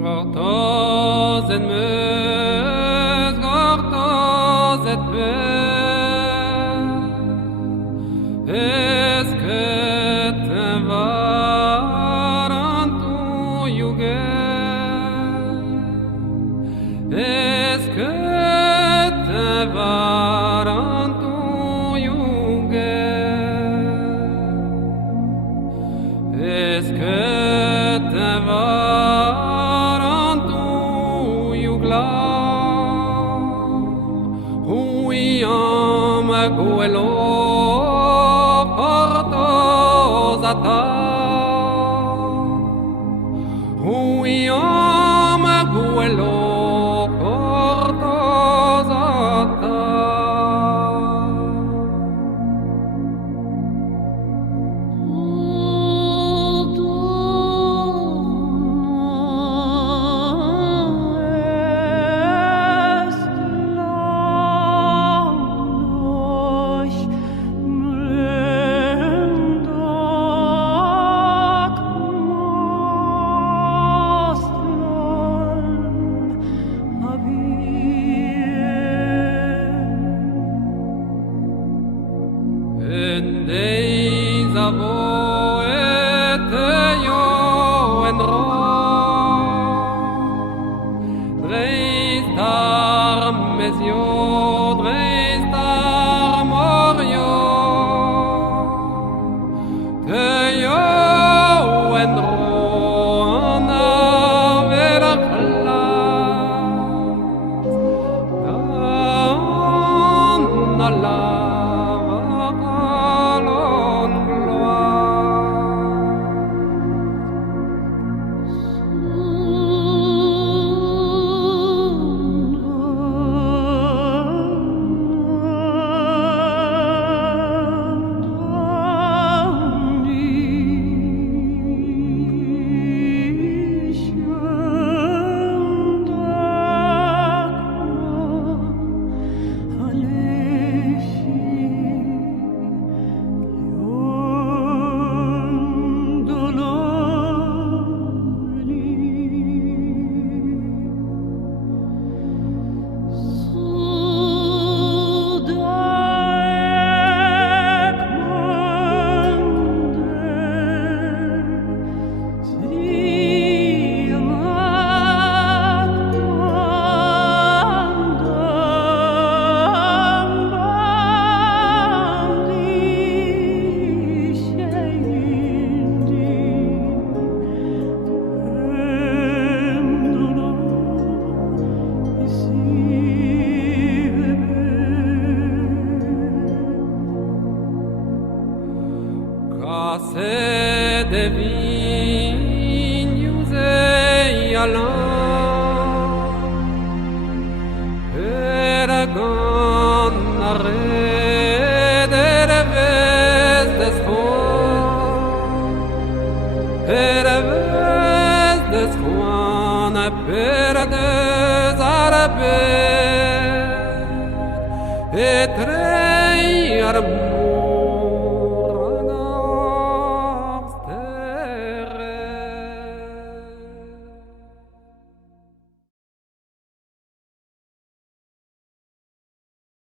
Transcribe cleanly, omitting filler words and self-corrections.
Gortoz et meus, gortoz et peur. Est-ce que te varantu yuger? Est-ce que te varantu yuger? Est-ce que te varantu yugla? Huyam guelo cortozata. Huyam guelo cortozata. En days of yo en ro, dreistar mesio, dreistar morio, te yo en ro, na vera klas, dan la. Se de vignes et allant, Eragon arred ereves descoin, perdes arabes, et trei arabes,